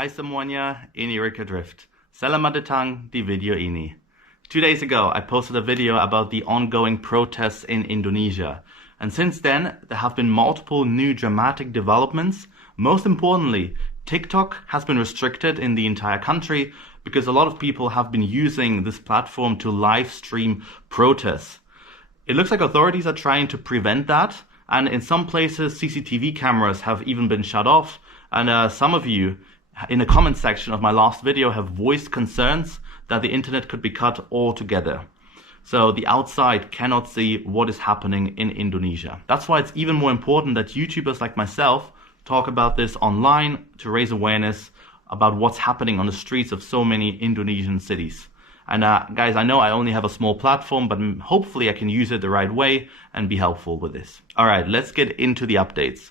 Hai semuanya, ini Rika Drift. Selamat datang di video ini. 2 days ago, I posted a video about the ongoing protests in Indonesia. And since then, there have been multiple new dramatic developments. Most importantly, TikTok has been restricted in the entire country because a lot of people have been using this platform to live stream protests. It looks like authorities are trying to prevent that, and in some places CCTV cameras have even been shut off, and some of you in the comment section of my last video have voiced concerns that the internet could be cut altogether. So the outside cannot see what is happening in Indonesia. That's why it's even more important that YouTubers like myself talk about this online to raise awareness about what's happening on the streets of so many Indonesian cities. And guys, I know I only have a small platform, but hopefully I can use it the right way and be helpful with this. Alright, let's get into the updates.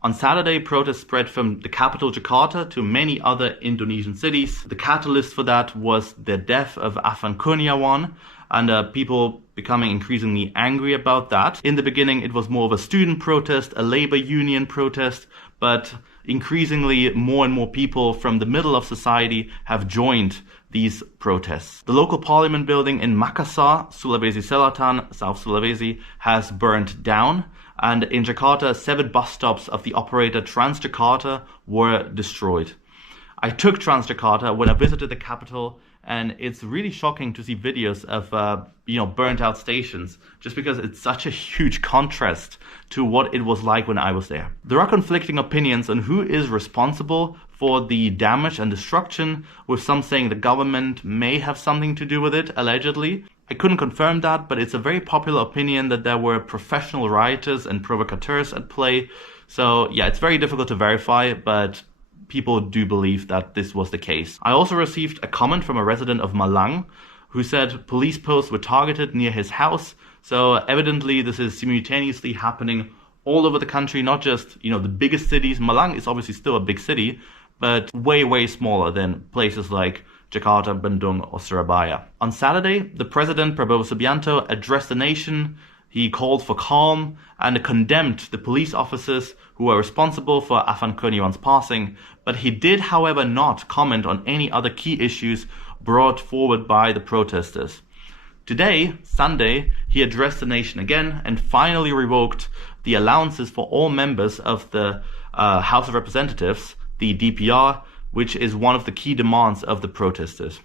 On Saturday, protests spread from the capital Jakarta to many other Indonesian cities. The catalyst for that was the death of Ahmad Sahroni, and people becoming increasingly angry about that. In the beginning, it was more of a student protest, a labor union protest, but increasingly more and more people from the middle of society have joined these protests. The local parliament building in Makassar, Sulawesi Selatan, South Sulawesi, has burned down. And in Jakarta, 7 bus stops of the operator TransJakarta were destroyed. I took TransJakarta when I visited the capital, and it's really shocking to see videos of burnt out stations, just because it's such a huge contrast to what it was like when I was there. There are conflicting opinions on who is responsible for the damage and destruction, with some saying the government may have something to do with it, allegedly. I couldn't confirm that, but it's a very popular opinion that there were professional rioters and provocateurs at play. So yeah, it's very difficult to verify, but people do believe that this was the case. I also received a comment from a resident of Malang who said police posts were targeted near his house. So evidently this is simultaneously happening all over the country, not just, the biggest cities. Malang is obviously still a big city, but way, way smaller than places like Jakarta, Bandung, or Surabaya. On Saturday, the President Prabowo Subianto addressed the nation. He called for calm and condemned the police officers who were responsible for Ahmad Sahroni's passing, but he did, however, not comment on any other key issues brought forward by the protesters. Today, Sunday, he addressed the nation again and finally revoked the allowances for all members of the House of Representatives, the DPR, which is one of the key demands of the protesters.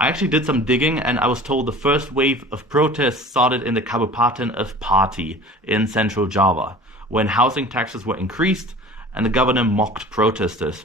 I actually did some digging, and I was told the first wave of protests started in the Kabupaten of Pati in central Java, when housing taxes were increased and the governor mocked protesters.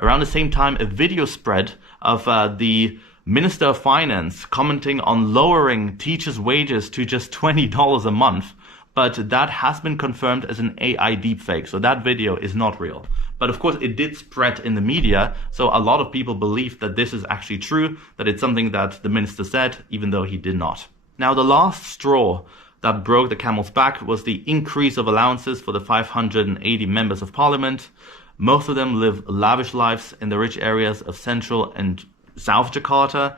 Around the same time, a video spread of the Minister of Finance commenting on lowering teachers' wages to just $20 a month, but that has been confirmed as an AI deepfake, so that video is not real. But of course it did spread in the media, so a lot of people believe that this is actually true, that it's something that the minister said, even though he did not. Now, the last straw that broke the camel's back was the increase of allowances for the 580 members of parliament. Most of them live lavish lives in the rich areas of central and South Jakarta,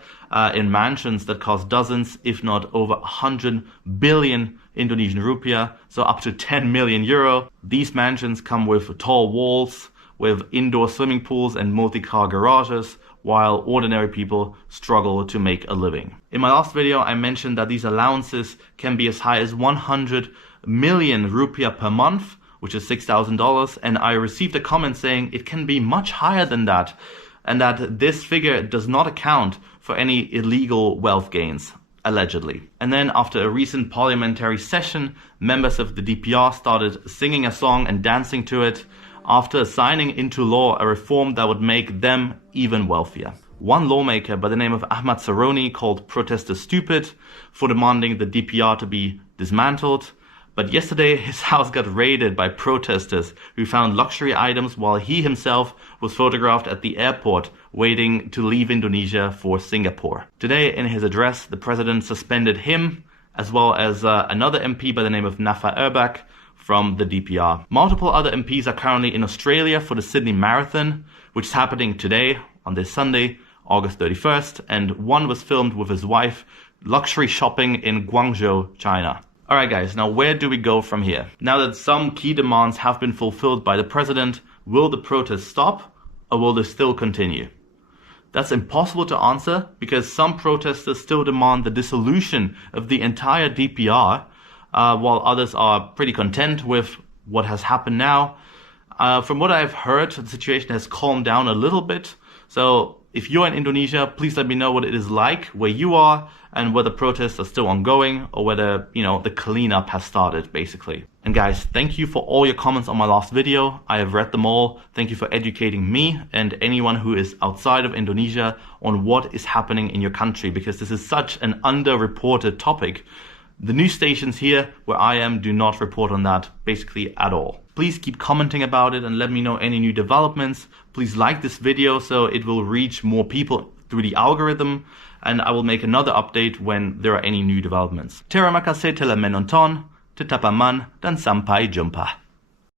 in mansions that cost dozens, if not over 100 billion Indonesian rupiah, so up to 10 million euro. These mansions come with tall walls, with indoor swimming pools and multi-car garages, while ordinary people struggle to make a living. In my last video, I mentioned that these allowances can be as high as 100 million rupiah per month, which is $6,000, and I received a comment saying it can be much higher than that, and that this figure does not account for any illegal wealth gains, allegedly. And then after a recent parliamentary session, members of the DPR started singing a song and dancing to it after signing into law a reform that would make them even wealthier. One lawmaker by the name of Ahmad Sahroni called protesters stupid for demanding the DPR to be dismantled. But yesterday, his house got raided by protesters who found luxury items while he himself was photographed at the airport waiting to leave Indonesia for Singapore. Today, in his address, the president suspended him, as well as another MP by the name of Nafa Erbak from the DPR. Multiple other MPs are currently in Australia for the Sydney Marathon, which is happening today, on this Sunday, August 31st, and one was filmed with his wife luxury shopping in Guangzhou, China. Alright guys, now where do we go from here? Now that some key demands have been fulfilled by the president, will the protests stop? or will this still continue? That's impossible to answer because some protesters still demand the dissolution of the entire DPR, while others are pretty content with what has happened now. From what I've heard, the situation has calmed down a little bit. So if you're in Indonesia, please let me know what it is like where you are and whether protests are still ongoing or whether, the cleanup has started, basically. And guys, thank you for all your comments on my last video. I have read them all. Thank you for educating me and anyone who is outside of Indonesia on what is happening in your country, because this is such an underreported topic. The news stations here where I am do not report on that basically at all. Please keep commenting about it and let me know any new developments. Please like this video so it will reach more people through the algorithm, and I will make another update when there are any new developments. Terima kasih telah menonton, tetap aman dan sampai jumpa.